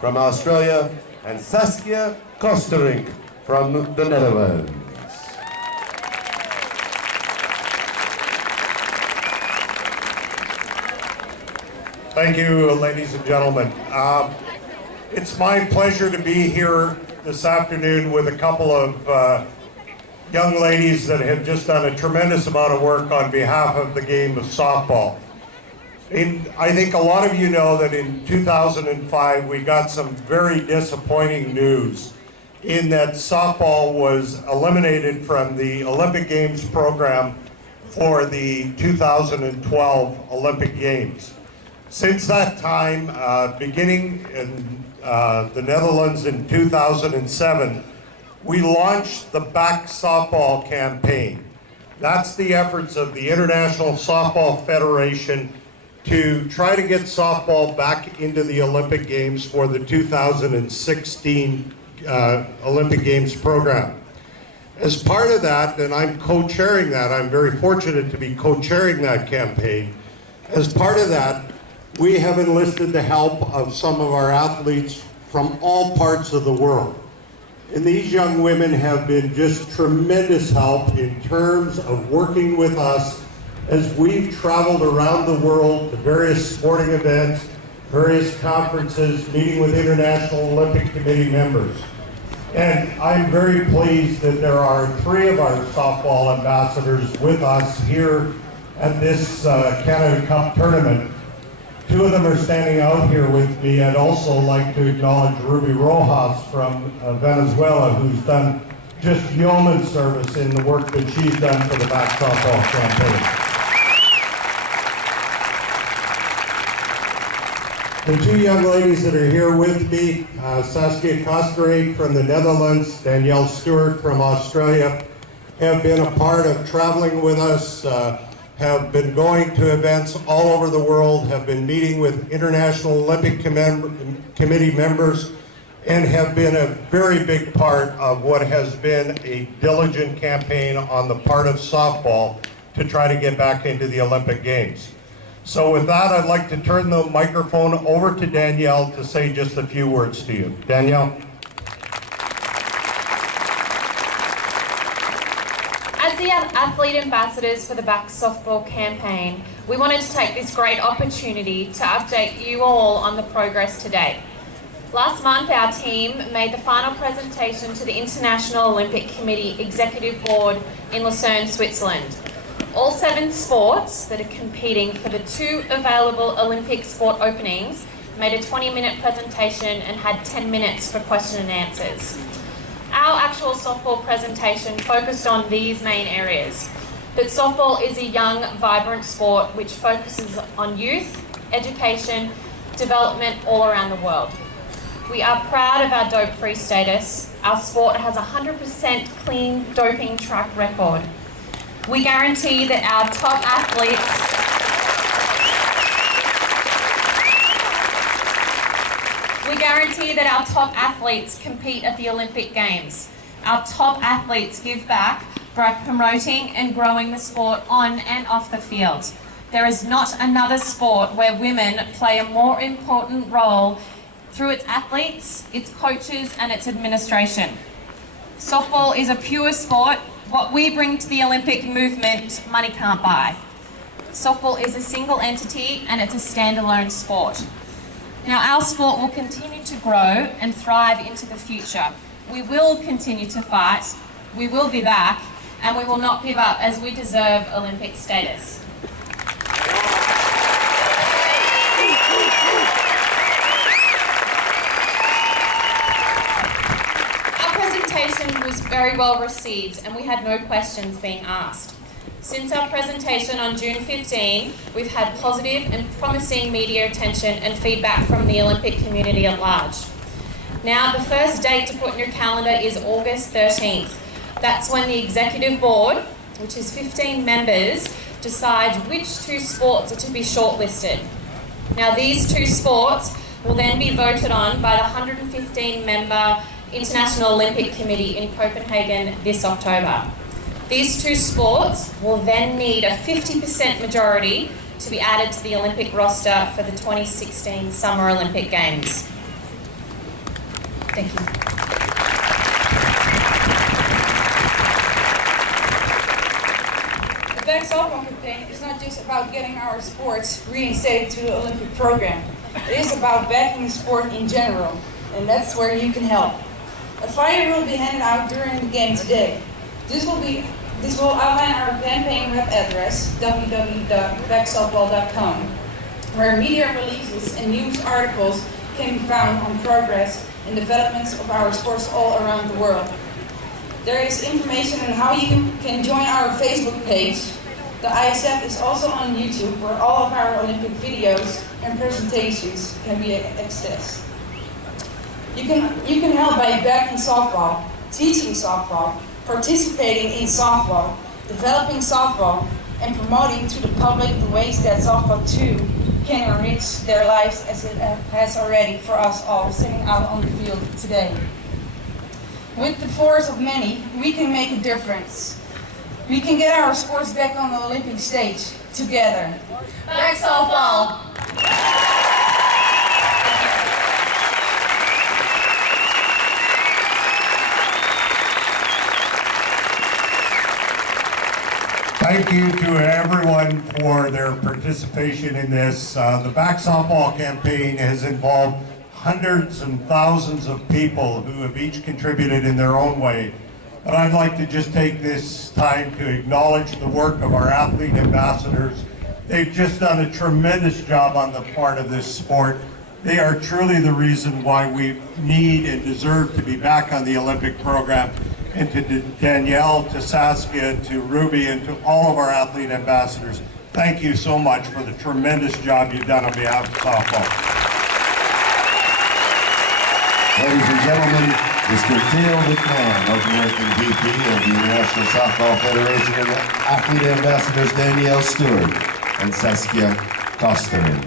from Australia, and Saskia Kosterink from the Netherlands. Thank you, ladies and gentlemen. It's my pleasure to be here this afternoon with a couple of young ladies that have just done a tremendous amount of work on behalf of the game of softball. I think a lot of you know that in 2005 we got some very disappointing news in that softball was eliminated from the Olympic Games program for the 2012 Olympic Games. Since that time, beginning in the Netherlands in 2007, we launched the BackSoftball campaign. That's the efforts of the International Softball Federation to try to get softball back into the Olympic Games for the 2016 Olympic Games program. As part of that, and I'm co-chairing that, I'm very fortunate to be co-chairing that campaign. As part of that, we have enlisted the help of some of our athletes from all parts of the world. And these young women have been just tremendous help in terms of working with us as we've traveled around the world to various sporting events, various conferences, meeting with International Olympic Committee members. And I'm very pleased that there are 3 of our softball ambassadors with us here at this Canada Cup tournament. 2 of them are standing out here with me. I'd also like to acknowledge Ruby Rojas from Venezuela, who's done just yeoman service in the work that she's done for the BackSoftball campaign. The 2 young ladies that are here with me, Saskia Kosterink from the Netherlands, Danielle Stewart from Australia, have been a part of traveling with us, have been going to events all over the world, have been meeting with International Olympic Committee members, and have been a very big part of what has been a diligent campaign on the part of softball to try to get back into the Olympic Games. So with that, I'd like to turn the microphone over to Danielle to say just a few words to you. Danielle. As the athlete ambassadors for the BackSoftball campaign, we wanted to take this great opportunity to update you all on the progress to date. Last month, our team made the final presentation to the International Olympic Committee Executive Board in Lucerne, Switzerland. All 7 sports that are competing for the 2 available Olympic sport openings made a 20-minute presentation and had 10 minutes for question and answers. Our actual softball presentation focused on these main areas. That softball is a young, vibrant sport which focuses on youth, education, development all around the world. We are proud of our dope-free status. Our sport has a 100% clean doping track record. We guarantee that our top athletes compete at the Olympic Games. Our top athletes give back by promoting and growing the sport on and off the field. There is not another sport where women play a more important role through its athletes, its coaches, and its administration. Softball is a pure sport. What we bring to the Olympic movement, money can't buy. Softball is a single entity and it's a standalone sport. Now, our sport will continue to grow and thrive into the future. We will continue to fight, we will be back, and we will not give up as we deserve Olympic status. Our presentation was very well received and we had no questions being asked. Since our presentation on June 15, we've had positive and promising media attention and feedback from the Olympic community at large. Now, the first date to put in your calendar is August 13th. That's when the executive board, which is 15 members, decides which 2 sports are to be shortlisted. Now, these 2 sports will then be voted on by the 115-member International Olympic Committee in Copenhagen this October. These 2 sports will then need a 50% majority to be added to the Olympic roster for the 2016 Summer Olympic Games. Thank you. The BackSoftball campaign is not just about getting our sports reinstated to the Olympic program. It is about backing the sport in general, and that's where you can help. A flyer will be handed out during the game today. This will outline our campaign web address, www.backsoftball.com, where media releases and news articles can be found on progress and developments of our sports all around the world. There is information on how you can join our Facebook page. The ISF is also on YouTube, where all of our Olympic videos and presentations can be accessed. You can help by backing softball, teaching softball, participating in softball, developing softball, and promoting to the public the ways that softball too can enrich their lives as it has already for us all sitting out on the field today. With the force of many, we can make a difference. We can get our sports back on the Olympic stage together. Back softball! Thank you to everyone for their participation in this. The BackSoftball campaign has involved hundreds and thousands of people who have each contributed in their own way. But I'd like to just take this time to acknowledge the work of our athlete ambassadors. They've just done a tremendous job on the part of this sport. They are truly the reason why we need and deserve to be back on the Olympic program. And to Danielle, to Saskia, to Ruby, and to all of our athlete ambassadors, thank you so much for the tremendous job you've done on behalf of softball. Ladies and gentlemen, Mr. McMann, North American VP of the International Softball Federation, and Athlete Ambassadors Danielle Stewart and Saskia Kosterink.